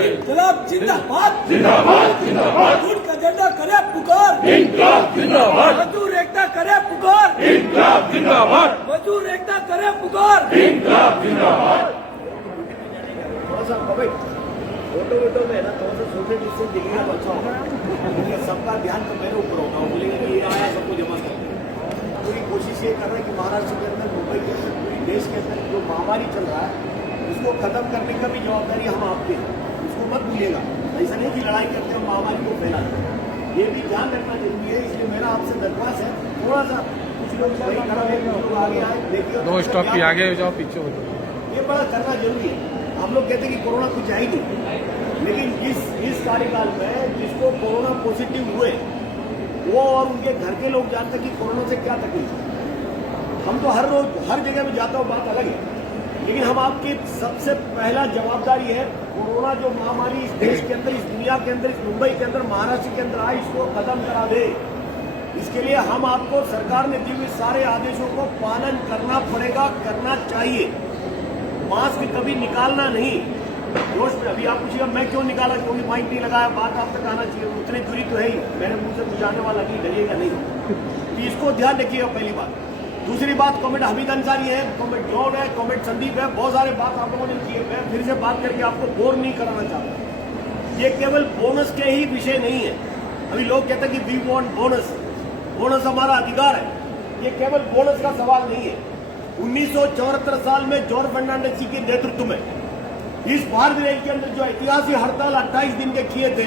इंकलाब जिंदाबाद जिंदाबाद जिंदाबाद दूध का झंडा करे पुकार इंकलाब जिंदाबाद मजदूर एकता करे पुकार इंकलाब जिंदाबाद मजदूर एकता करे पुकार इंकलाब जिंदाबाद। फोटो वोटो में ना थोड़ा सा सोशल डिस्टेंस दिखेगा तो अच्छा होगा, क्योंकि सबका ध्यान तो मेरे ऊपर होगा। बोलेंगे कि ये आया सबको जमा कर। पूरी कोशिश ये कर रहे हैं कि महाराष्ट्र के अंदर, मुंबई के अंदर, पूरी देश के अंदर जो महामारी चल रहा है उसको खत्म करने का भी जवाबदारी हम आपके हैं, उसको मत भूलिएगा। ऐसा नहीं कि लड़ाई करते हम महामारी को फैलाते, ये भी ध्यान रखना जरूरी है। इसलिए मेरा आपसे दरख्वास्त है, थोड़ा सा कुछ लोग वही खड़ा है, कुछ लोग आगे आए, देखिए 2 स्टॉप पे आगे जाओ, पीछे हो जाओ। ये बड़ा करना जरूरी है। हम लोग कहते हैं कि कोरोना कुछ है ही नहीं, लेकिन इस कार्यकाल में जिसको कोरोना पॉजिटिव हुए वो और उनके घर के लोग जानते कि कोरोना से क्या तकलीफ है। हम तो हर रोज हर जगह में जाता हूँ, बात अलग है, लेकिन हम आपकी सबसे पहला जवाबदारी है कोरोना जो महामारी इस देश के अंदर, इस दुनिया के अंदर, इस मुंबई के अंदर, महाराष्ट्र के अंदर आए, इसको खत्म करा दे। इसके लिए हम आपको सरकार ने दी हुई सारे आदेशों को पालन करना पड़ेगा, करना चाहिए। मास्क कभी निकालना नहीं। जोश में अभी आप पूछिएगा मैं क्यों निकाला, क्योंकि माइक नहीं लगाया, बात आप तक आना चाहिए। उतनी दूरी तो है ही, मेरे मुंह से कुछ आने वाला नहीं, डरिएगा नहीं। तो इसको ध्यान रखिएगा, पहली बात। दूसरी बात, कमेंट हमीद अंसारी है, कमेंट जॉन है, कमेंट संदीप है, बहुत सारे बात आप लोगों ने किए। मैं फिर से बात करके आपको बोर नहीं कराना चाहता। ये केवल बोनस के ही विषय नहीं है। अभी लोग कहते हैं कि वी वांट बोनस, बोनस हमारा अधिकार है। ये केवल बोनस का सवाल नहीं है। 1974 साल में जॉर्ज फर्नांडिस जी के नेतृत्व में इस भारत रेल के अंदर जो ऐतिहासिक हड़ताल 28 दिन के किए थे,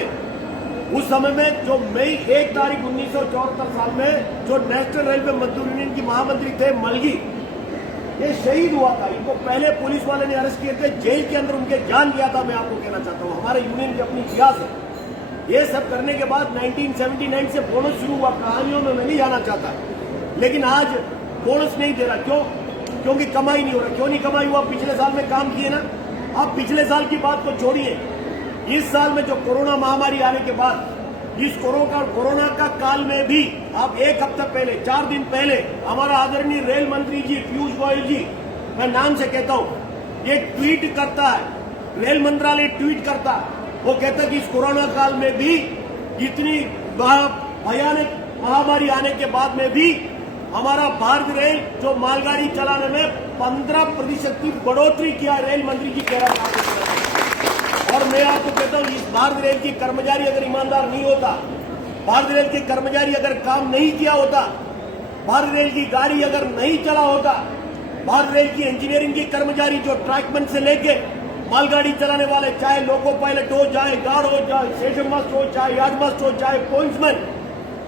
उस समय में जो मई 1 तारीख 1974 साल में जो नेशनल रेलवे मजदूर यूनियन की महामंत्री थे मलगी, ये शहीद हुआ था। इनको पहले पुलिस वाले ने अरेस्ट किए थे, जेल के अंदर उनके जान गया था। मैं आपको कहना चाहता हूँ, हमारे यूनियन की अपनी इतिहास है। ये सब करने के बाद 1979 से बोनस शुरू हुआ। कहानियों में मैं नहीं जाना चाहता, लेकिन आज बोनस नहीं दे रहा। क्यों? क्योंकि कमाई नहीं हो रहा। क्यों नहीं कमाई हुआ? पिछले साल में काम किए ना। आप पिछले साल की बात को छोड़िए, इस साल में जो कोरोना महामारी आने के बाद, इस कोरोना का काल में भी आप 1 हफ्ता पहले, 4 दिन पहले हमारा आदरणीय रेल मंत्री जी पीयूष गोयल जी, मैं नाम से कहता हूं, ये ट्वीट करता है, रेल मंत्रालय ट्वीट करता है, वो कहता है कि इस कोरोना काल में भी इतनी भयानक महामारी आने के बाद में भी हमारा भारत रेल जो मालगाड़ी चलाने में 15% की बढ़ोतरी किया, रेल मंत्री जी कह रहा था। और मैं आपको कहता हूं, इस भारत रेल की कर्मचारी अगर ईमानदार नहीं होता, भारत रेल के कर्मचारी अगर काम नहीं किया होता, भारत रेल की गाड़ी अगर नहीं चला होता, भारत रेल की इंजीनियरिंग की कर्मचारी जो ट्रैकमैन से लेके मालगाड़ी चलाने वाले, चाहे लोको पायलट हो, चाहे गार्ड हो, चाहे स्टेशन मास्टर हो, चाहे यार्ड मास्टर हो, चाहे पोइंट्समैन,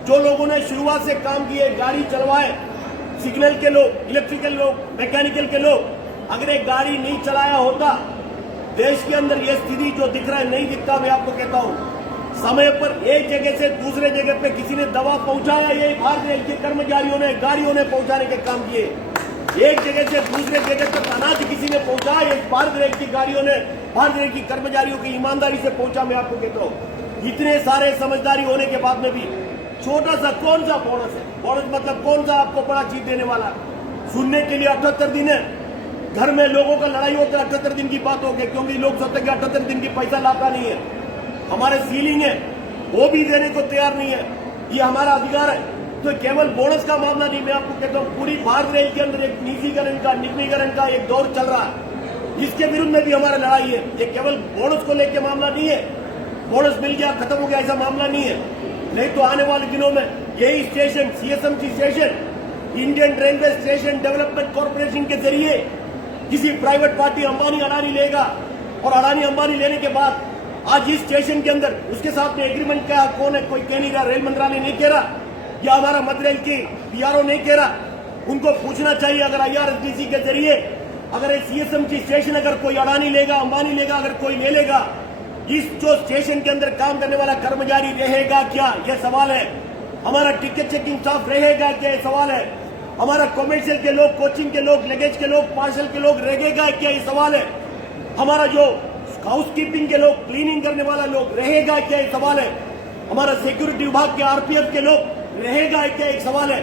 जो लोगों ने शुरुआत से काम किए, गाड़ी चलवाए, सिग्नल के लोग, इलेक्ट्रिकल लोग, मैकेनिकल के लोग, अगर एक गाड़ी नहीं चलाया होता, देश के अंदर ये स्थिति जो दिख रहा है नहीं दिखता। मैं आपको कहता हूं, समय पर एक जगह से दूसरे जगह पे किसी ने दवा पहुंचाया, ये भारत रेल के कर्मचारियों ने, गाड़ियों ने पहुंचाने के काम किए। एक जगह से दूसरे जगह तक अनाज किसी ने पहुंचाया, एक भारत रेल की गाड़ियों ने, भारत रेल की कर्मचारियों की ईमानदारी से पहुंचा। मैं आपको कहता हूं, इतने सारे समझदारी होने के बाद में भी छोटा सा कौन सा बोनस है? बोनस मतलब कौन सा आपको बड़ा चीज देने वाला? सुनने के लिए 78 दिन है, घर में लोगों का लड़ाई होता है, 78 दिन की बात हो गई, क्योंकि लोग सोचते हैं कि 78 दिन की पैसा लाता नहीं है। हमारे सीलिंग है, वो भी देने को तैयार नहीं है। ये हमारा अधिकार है। तो केवल बोनस का मामला नहीं, मैं आपको कहता हूँ, पूरी भारत रेल के अंदर एक निजीकरण का, निगमीकरण का एक दौर चल रहा है। इसके विरुद्ध में भी हमारा लड़ाई है। ये केवल बोनस को लेकर मामला नहीं है, बोनस मिल गया खत्म हो गया ऐसा मामला नहीं है। नहीं तो आने वाले दिनों में यही station, CSMT station, Indian railway station development corporation के जरिए किसी प्राइवेट पार्टी अंबानी अडानी लेगा, और अडानी अंबानी लेने के बाद आज इस स्टेशन के अंदर उसके साथ में एग्रीमेंट क्या कौन है, कोई कह नहीं रहा, रेल मंत्रालय नहीं कह रहा, या हमारा मध्य रेल की पीआरओ नहीं कह रहा। उनको पूछना चाहिए, अगर आईआरएसडीसी के जरिए अगर सीएसएमटी स्टेशन अगर कोई अडानी लेगा, अंबानी लेगा, अगर कोई ले लेगा, इस जो स्टेशन के अंदर काम करने वाला कर्मचारी रहेगा क्या, यह सवाल है। हमारा टिकट चेकिंग स्टाफ रहेगा क्या, यह सवाल है। हमारा कॉमर्शियल के लोग, कोचिंग के लोग, लगेज के लोग, पार्सल के लोग रहेगा क्या, यह सवाल है। हमारा जो हाउसकीपिंग के लोग, क्लीनिंग करने वाला लोग रहेगा क्या, यह सवाल है। हमारा सिक्योरिटी विभाग के आरपीएफ के लोग रहेगा क्या, एक सवाल है।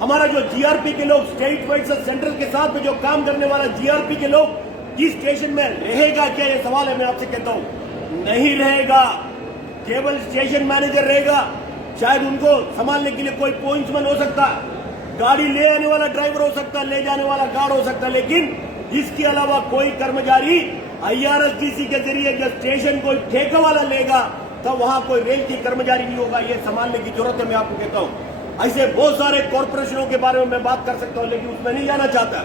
हमारा जो जीआरपी के लोग, स्टेट वर्सेस सेंट्रल के साथ में जो काम करने वाला जीआरपी के लोग इस स्टेशन में रहेगा क्या, यह सवाल है। मैं आपसे कहता हूं, नहीं रहेगा, केवल स्टेशन मैनेजर रहेगा। शायद उनको संभालने के लिए कोई पॉइंट्समैन हो सकता, गाड़ी ले आने वाला ड्राइवर हो सकता, ले जाने वाला गार्ड हो सकता, लेकिन इसके अलावा कोई कर्मचारी IRSTC के जरिए जब स्टेशन कोई ठेका वाला लेगा तब वहां कोई रेल की कर्मचारी नहीं होगा। ये संभालने की जरूरत है। मैं आपको कहता हूं ऐसे बहुत सारे कॉर्पोरेशनों के बारे में मैं बात कर सकता हूं, लेकिन उसमें नहीं जाना चाहता।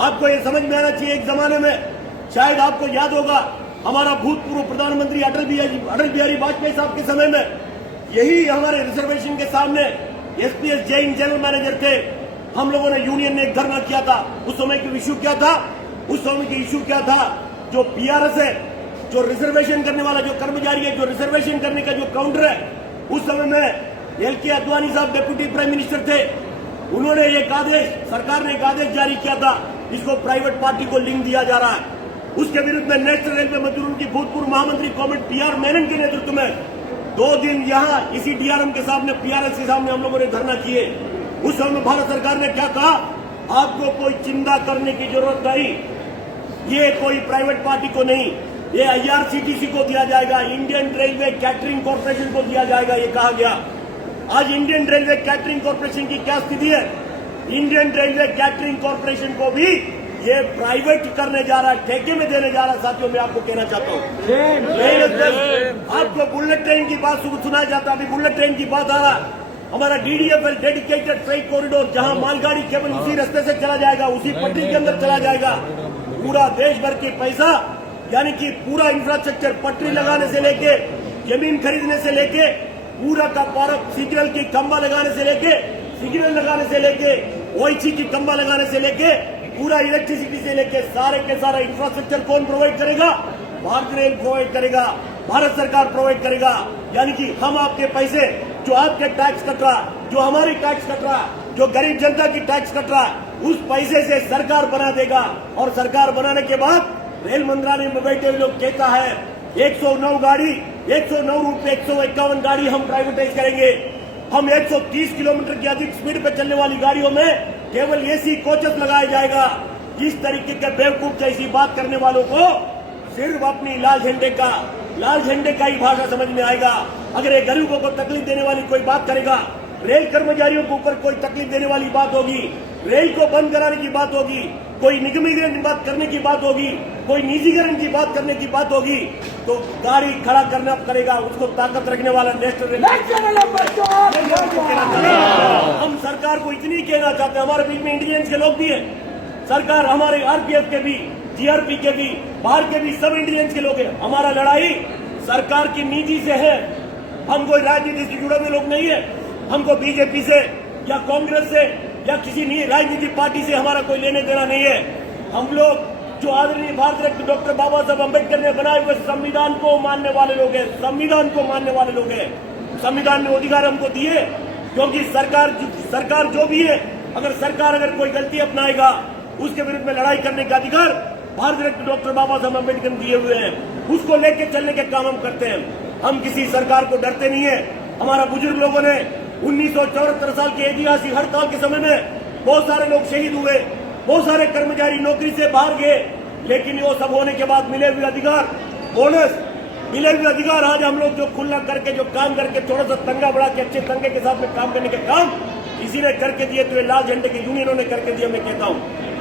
आपको ये समझ में आना चाहिए, एक जमाने में शायद आपको याद होगा हमारा भूतपूर्व प्रधानमंत्री अटल बिहारी वाजपेयी साहब के समय में यही हमारे रिजर्वेशन के सामने SPS जैन जनरल मैनेजर थे। हम लोगों ने यूनियन ने एक धरना किया था। उस समय की इश्यू क्या था? उस समय की इश्यू क्या था? जो PRS है, जो रिजर्वेशन करने वाला जो कर्मचारी है, जो रिजर्वेशन करने का जो काउंटर है, उस समय में LK अडवाणी साहब डिप्टी प्राइम मिनिस्टर थे। उन्होंने एक आदेश, सरकार ने एक आदेश जारी किया था, इसको प्राइवेट पार्टी को लिंक दिया जा रहा है। उसके विरुद्ध में नेशनल रेलवे मजदूरों की भूतपूर्व महामंत्री कॉमरेड PR मेनन के नेतृत्व में 2 दिन यहाँ इसी DRM के सामने, PRS के सामने हम लोगों ने धरना किए। उस समय भारत सरकार ने क्या कहा? आपको कोई चिंता करने की जरूरत नहीं, ये कोई प्राइवेट पार्टी को नहीं, ये IRCTC को दिया जाएगा, इंडियन रेलवे कैटरिंग कॉर्पोरेशन को दिया जाएगा, ये कहा गया। आज इंडियन रेलवे कैटरिंग कॉर्पोरेशन की क्या स्थिति है? इंडियन रेलवे कैटरिंग कॉर्पोरेशन को भी ये प्राइवेट करने जा रहा है, ठेके में देने जा रहा है। साथियों, मैं आपको कहना चाहता हूँ, आपको बुलेट ट्रेन की बात सुनाया जाता है। अभी बुलेट ट्रेन की बात आ रहा है। हमारा DDFL डेडिकेटेड फ्रेट कॉरिडोर, जहां मालगाड़ी केवल उसी रास्ते से चला जाएगा, उसी पटरी के अंदर चला जाएगा। पूरा देश भर के पैसा, यानी कि पूरा इंफ्रास्ट्रक्चर, पटरी लगाने से लेके, जमीन खरीदने से लेके, पूरा का पूरा सिग्नल की खंबा लगाने से लेके, सिग्नल लगाने से लेके, OIC की खंबा लगाने से लेके, पूरा इलेक्ट्रिसिटी से लेके सारे के सारा इंफ्रास्ट्रक्चर कौन प्रोवाइड करेगा? भारतीय रेल प्रोवाइड करेगा, भारत सरकार प्रोवाइड करेगा। यानी कि हम आपके पैसे, जो आपके टैक्स कट रहा, जो हमारी टैक्स कट रहा, जो गरीब जनता की टैक्स कट रहा, उस पैसे से सरकार बना देगा। और सरकार बनाने के बाद रेल मंत्रालय में बैठे हुए लोग कहता है 109 गाड़ी, 109 रूट पे 151 गाड़ी हम प्राइवेटाइज करेंगे। हम 130 किलोमीटर की अधिक स्पीड पे चलने वाली गाड़ियों में केवल AC कोचेस लगाया जाएगा। इस तरीके के बेवकूफ जैसी बात करने वालों को सिर्फ अपनी लाल झंडे का ही भाषा समझ में आएगा। अगर ये गरीबों को तकलीफ देने वाली कोई बात करेगा, रेल कर्मचारियों के ऊपर कोई तकलीफ देने वाली बात होगी, रेल को बंद कराने की बात होगी, कोई निगमीकरण की बात करने की बात होगी, कोई निजीकरण की बात करने की बात होगी, तो गाड़ी खड़ा करना करेगा। उसको ताकत रखने वाला नेशनल रेल। हम सरकार को इतनी कहना चाहते हैं, हमारे बीच में इंटेलिजेंस के लोग भी हैं, सरकार हमारे RPF के भी, GRP के भी, बाहर के भी सब इंटेलिजेंस के लोग हैं। हमारा लड़ाई सरकार की नीति से है। हम कोई राजनीति से जुड़े हुए लोग नहीं है। हमको BJP से या कांग्रेस से या किसी राजनीतिक पार्टी से हमारा कोई लेने देना नहीं है। हम लोग जो आदरणीय भारत रत्न डॉक्टर बाबा साहब अम्बेडकर ने बनाए हुए संविधान को मानने वाले लोग हैं, संविधान को मानने वाले लोग हैं। संविधान ने अधिकार हमको दिए, क्योंकि सरकार जो भी है, अगर सरकार कोई गलती अपनाएगा, उसके विरुद्ध में लड़ाई करने का अधिकार भारत रत्न डॉक्टर बाबा साहब अम्बेडकर ने दिए हुए हैं। उसको लेके चलने के काम हम करते हैं। हम किसी सरकार को डरते नहीं है। हमारा बुजुर्ग लोगों ने 1974 साल के ऐतिहासिक हड़ताल के समय में बहुत सारे लोग शहीद हुए, बहुत सारे कर्मचारी नौकरी से बाहर गए, लेकिन वो सब होने के बाद मिले हुए अधिकार, बोनस, मिले हुए अधिकार आज हम लोग जो खुला करके, जो काम करके, थोड़ा सा तंगा बढ़ा के, अच्छे तंगे के साथ में काम करने के काम किसी ने करके दिए, तो ये लाल झंडे की यूनियनों ने करके दिया। मैं कहता हूँ,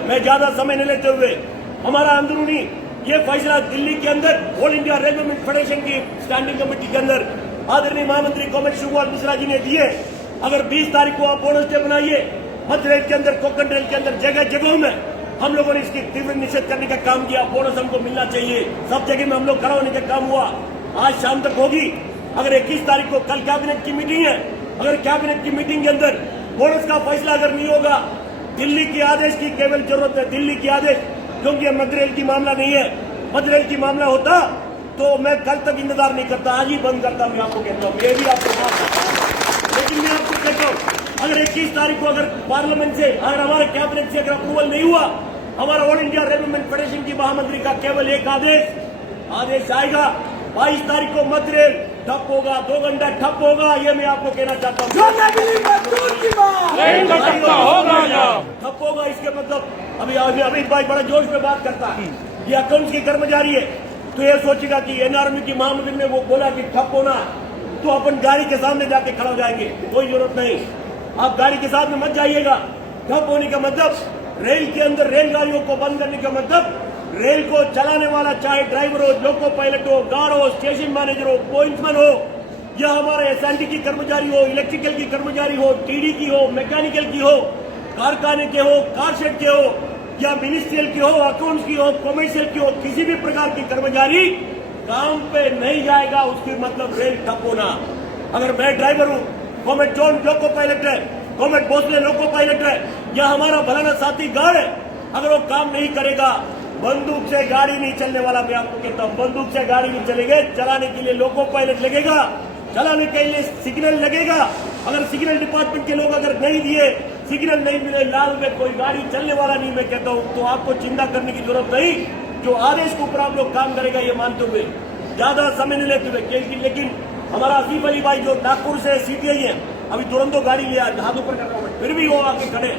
मैं ज्यादा समय नहीं लेते हुए, हमारा अंदरूनी ये फैसला दिल्ली के अंदर ऑल इंडिया रेलवे फेडरेशन की स्टैंडिंग कमेटी के अंदर आदरणीय महामंत्री कॉमरेड शिवकुमार मिश्रा जी ने दिए। अगर 20 तारीख को आप बोनस डे बनाइए, मध्य रेल के अंदर, कोंकण रेल के अंदर, जगह जगहों में हम लोगों ने इसकी तीव्र निषेध करने का काम किया। बोनस हमको मिलना चाहिए, सब जगह में हम लोग खड़ा होने का काम हुआ। आज शाम तक होगी। अगर 21 तारीख को कल कैबिनेट की मीटिंग है, अगर कैबिनेट की मीटिंग के अंदर बोनस का फैसला अगर नहीं होगा, दिल्ली के आदेश की केवल जरूरत है, दिल्ली की आदेश, क्योंकि मध्य रेल की मामला नहीं है। मध्य रेल की मामला होता तो मैं कल तक इंतजार नहीं करता, आज ही बंद करता। मैं आपको कहता हूँ, ये भी आपको बात है। लेकिन मैं आपको कहता हूँ, अगर 21 तारीख को अगर पार्लियामेंट से, अगर हमारे कैबिनेट से अगर अप्रूवल नहीं हुआ, हमारा ऑल इंडिया रेलवे फेडरेशन की महामंत्री का केवल एक आदेश आएगा, 22 तारीख को मध्य रेल ठप होगा, 2 घंटा ठप होगा। ये मैं आपको कहना चाहता हूँ, ठप होगा। इसके मतलब अभी अमित भाई बड़ा जोश में बात करता है, ये अकाउंट्स की कर्मचारी है, तो ये सोचेगा कि एनआरएम की महामंत्री ने वो बोला कि ठप होना, तो अपन गाड़ी के सामने जाके खड़ा हो जाएंगे, कोई जरूरत नहीं। आप गाड़ी के सामने मत जाइएगा। ठप होने का मतलब रेल के अंदर रेलगाड़ियों को बंद करने का मतलब रेल को चलाने वाला चाहे ड्राइवर हो, लोको पायलट हो, गार्ड हो, स्टेशन मैनेजर हो, पोइंट्समैन हो, या हमारे एसएनडी की कर्मचारी हो, इलेक्ट्रिकल की कर्मचारी हो, टीडी की हो, मैकेनिकल की हो, कारखाने के हो, कार शेड के हो, या मिनिस्ट्रियल की हो, अकाउंट्स की हो, कमर्शियल की हो, किसी भी प्रकार की कर्मचारी काम पे नहीं जाएगा, उसकी मतलब रेल ठप होना। अगर मैं ड्राइवर हूँ, कॉमेट जॉन लोको पायलट है, कॉमेट भोसले लोको पायलट है, या हमारा भलाना साथी गार्ड है, अगर वो काम नहीं करेगा, बंदूक से गाड़ी नहीं चलने वाला। मैं आपको कहता हूँ, बंदूक से गाड़ी नहीं चलेगी, चलाने के लिए लोको पायलट लगेगा, चलाने के लिए सिग्नल लगेगा। अगर सिग्नल डिपार्टमेंट के लोग अगर नहीं दिए, सिग्नल नहीं मिले, लाल में कोई गाड़ी चलने वाला नहीं, मैं कहता हूँ तो आपको चिंता करने की जरूरत नहीं। जो आदेश के ऊपर आप लोग काम करेगा ये मानते हुए, ज्यादा समय नहीं लेते हुए, लेकिन हमारा आसिफ अली भाई जो नागपुर से सीटीआई है, अभी तुरंत गाड़ी लिया, हाथ ऊपर कर रहा हूं, फिर भी वो आके खड़े।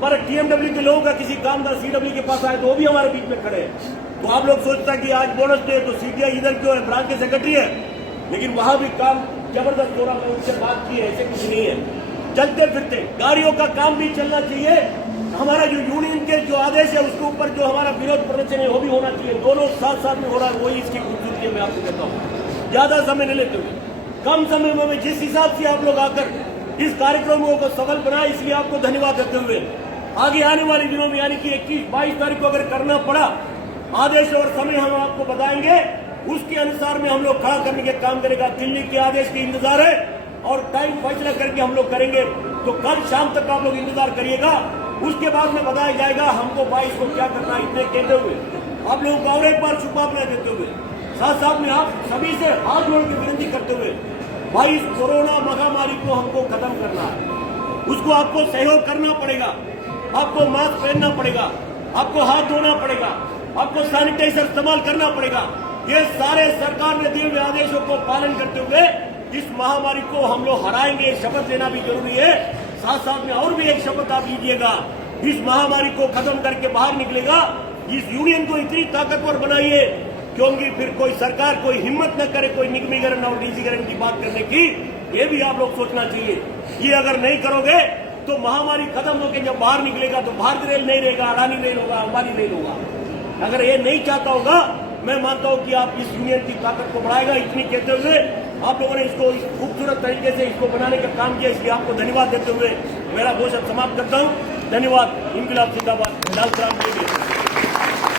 पर टीएमडब्ल्यू के लोग का किसी काम का सीडब्ल्यू के पास आए तो वो भी हमारे बीच में खड़े हैं। तो आप लोग सोचता है कि आज बोनस डे तो सीटीआई इधर क्यों है, ब्रांच के सेक्रेटरी है, लेकिन वहां भी काम जबरदस्त हो रहा है। उनसे बात की है, ऐसे कुछ नहीं है। चलते फिरते गाड़ियों का काम भी चलना चाहिए। हमारा जो यूनियन के जो आदेश है उसके ऊपर जो हमारा विरोध प्रदर्शन है वो भी होना चाहिए। दोनों साथ साथ में हो रहा है, वही इसकी खूबसूरती मैं आपको कहता हूँ। ज्यादा समय नहीं लेते हुए, कम समय में जिस हिसाब से आप लोग आकर इस कार्यक्रमों को सफल बनाए, इसलिए आपको धन्यवाद देते हुए आगे आने वाले दिनों में यानी कि 21-22 तारीख को अगर करना पड़ा, आदेश और समय हम आपको बताएंगे, उसके अनुसार में हम लोग खड़ा करने के काम करेगा। दिल्ली के आदेश की इंतजार है और टाइम फैसला करके हम लोग करेंगे। तो कल शाम तक आप लोग इंतजार करिएगा, उसके बाद में बताया जाएगा हमको 22 को क्या करना है। इतने कहते हुए आप लोगों को और एक बार शुभकामनाएं देते हुए, साथ साथ में आप सभी से हाथ जोड़ के विनती करते हुए, 22 कोरोना महामारी को हमको खत्म करना है, उसको आपको सहयोग करना पड़ेगा, आपको मास्क पहनना पड़ेगा, आपको हाथ धोना पड़ेगा, आपको सैनिटाइजर इस्तेमाल करना पड़ेगा। ये सारे सरकार ने दिए हुए आदेशों को पालन करते हुए इस महामारी को हम लोग हराएंगे। शपथ लेना भी जरूरी है। साथ साथ में और भी एक शपथ आप लीजिएगा, इस महामारी को खत्म करके बाहर निकलेगा। इस यूनियन को इतनी ताकतवर बनाइए क्योंकि फिर कोई सरकार कोई हिम्मत न करे कोई निगमीकरण और निजीकरण की बात करने की। ये भी आप लोग सोचना चाहिए। ये अगर नहीं करोगे तो महामारी खत्म होकर जब बाहर निकलेगा तो भारतीय रेल नहीं रहेगा, अडानी रेल होगा, अंबानी रेल होगा। अगर ये नहीं चाहता होगा, मैं मानता हूं कि आप इस यूनियन की ताकत को बढ़ाएगा। इतनी कहते हुए आप लोगों ने इसको खूबसूरत तरीके से इसको बनाने का काम किया, इसलिए आपको धन्यवाद देते हुए मेरा भाषण समाप्त करता हूं। धन्यवाद। इंकलाब जिंदाबाद। लाल सलाम।